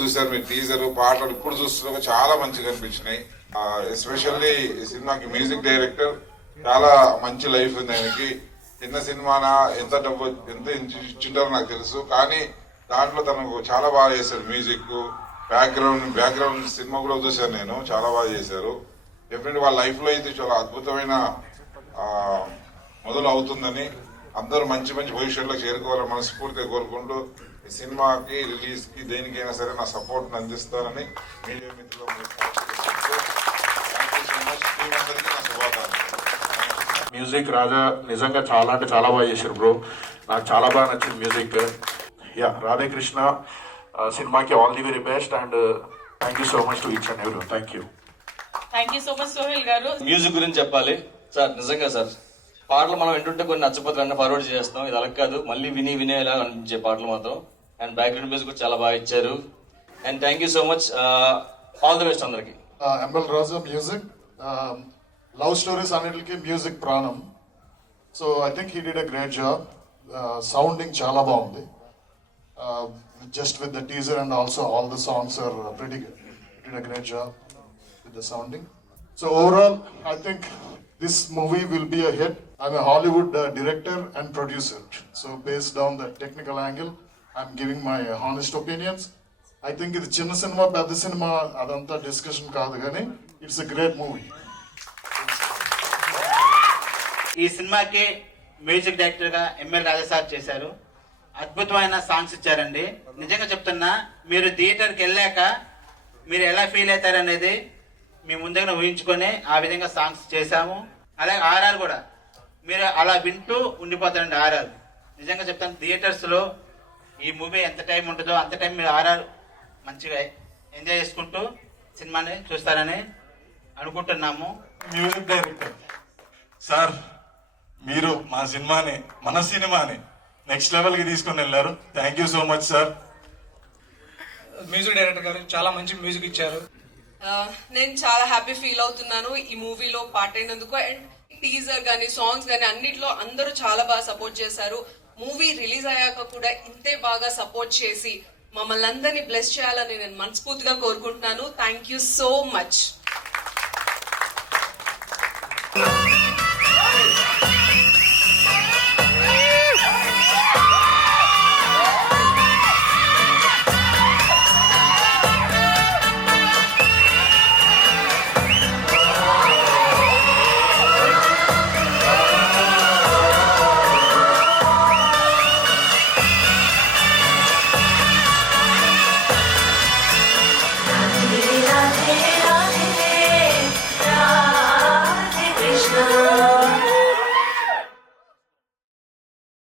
చూసారు మీరు టీజర్ పాటలు ఇప్పుడు చూస్తున్నా చాలా మంచిగా అనిపించినాయి. ఎస్పెషల్లీ ఈ సినిమాకి మ్యూజిక్ డైరెక్టర్ చాలా మంచి లైఫ్ ఉంది ఆయనకి. చిన్న సినిమానా ఎంత డబ్బు ఎంత ఇచ్చింటారో నాకు తెలుసు కానీ దాంట్లో తనకు చాలా బాగా చేశారు మ్యూజిక్ బ్యాక్గ్రౌండ్ బ్యాక్గ్రౌండ్ సినిమా కూడా చూశాను నేను చాలా బాగా చేశారు. డెఫినెట్ వాళ్ళ లైఫ్లో అయితే చాలా అద్భుతమైన మొదలు అవుతుందని అందరూ మంచి మంచి భవిష్యత్తులో చేరుకోవాలని మనస్ఫూర్తిగా కోరుకుంటూ ఈ సినిమాకి రిలీజ్కి దేనికైనా సరే నా సపోర్ట్ అందిస్తానని మీడియా మిత్రులు మ్యూజిక్ రాజా నిజంగా చాలా అంటే చాలా బాగా చేశారు బ్రో. నాకు చాలా బాగా నచ్చింది మ్యూజిక్. యా రాధాకృష్ణ సినిమాకి all the very best and thank you so much to each and every thank you. Thank you so much Sohel గారు. మ్యూజిక్ గురించి చెప్పాలి. సార్ నిజంగా సార్ పాటలు మనం వింటుంటే కొన్ని నచ్చపోతే అన్న ఫార్వర్డ్ చేస్తాం ఇది అలా కాదు. మళ్ళీ విని వినేలా అనిపించే పాటలు మాత్రం. అండ్ బ్యాక్గ్రౌండ్ మ్యూజిక్ కూడా చాలా బాగా ఇచ్చారు. And thank you so much all the best అందరికి. ML Raju music love stories అన్నిటికీ మ్యూజిక్ ప్రాణం. So I think he did a great job sounding చాలా బాగుంది. Just with the teaser and also all the songs are pretty did a great job with the sounding so overall I think this movie will be a hit I'm a Hollywood director and producer so based on the technical angle I'm giving my honest opinions I think ఇది చిన్న cinema పెద్ద cinema అదంతా discussion కాదు కానీ it's a great movie ఈ సినిమాకి music డైరెక్టర్గా గా ఎంఎల్ రాజాసాబ్ చేశారు. అద్భుతమైన సాంగ్స్ ఇచ్చారండి. నిజంగా చెప్తున్నా మీరు థియేటర్కి వెళ్ళాక మీరు ఎలా ఫీల్ అవుతారనేది మీ ముందుగా ఊహించుకొని ఆ విధంగా సాంగ్స్ చేశాము. అలాగే ఆర్ఆర్ కూడా. మీరు అలా వింటూ ఉండిపోతారండి ఆర్ఆర్. నిజంగా చెప్తాను థియేటర్స్లో ఈ మూవీ ఎంత టైం ఉంటుందో అంత టైం మీరు ఆర్ఆర్ మంచిగా ఎంజాయ్ చేసుకుంటూ సినిమాని చూస్తారని అనుకుంటున్నాము. Music director. సార్ మీరు మా సినిమాని మన సినిమాని నెక్స్ట్ లెవెల్కి తీసుకొని వెళ్ళారు. Thank you so much sir. Music director గారు చాలా మంచి మ్యూజిక్ ఇచ్చారు. నేను చాలా హ్యాపీ ఫీల్ అవుతున్నాను ఈ మూవీలో పార్ట్ అయినందుకు. అండ్ టీజర్ కానీ సాంగ్స్ కానీ అన్నిట్లో అందరూ చాలా బాగా సపోర్ట్ చేశారు. మూవీ రిలీజ్ అయ్యాక కూడా ఇంతే బాగా సపోర్ట్ చేసి మమ్మల్ని అందరినీ బ్లెస్ చేయాలని నేను మనస్ఫూర్తిగా కోరుకుంటున్నాను. Thank you so much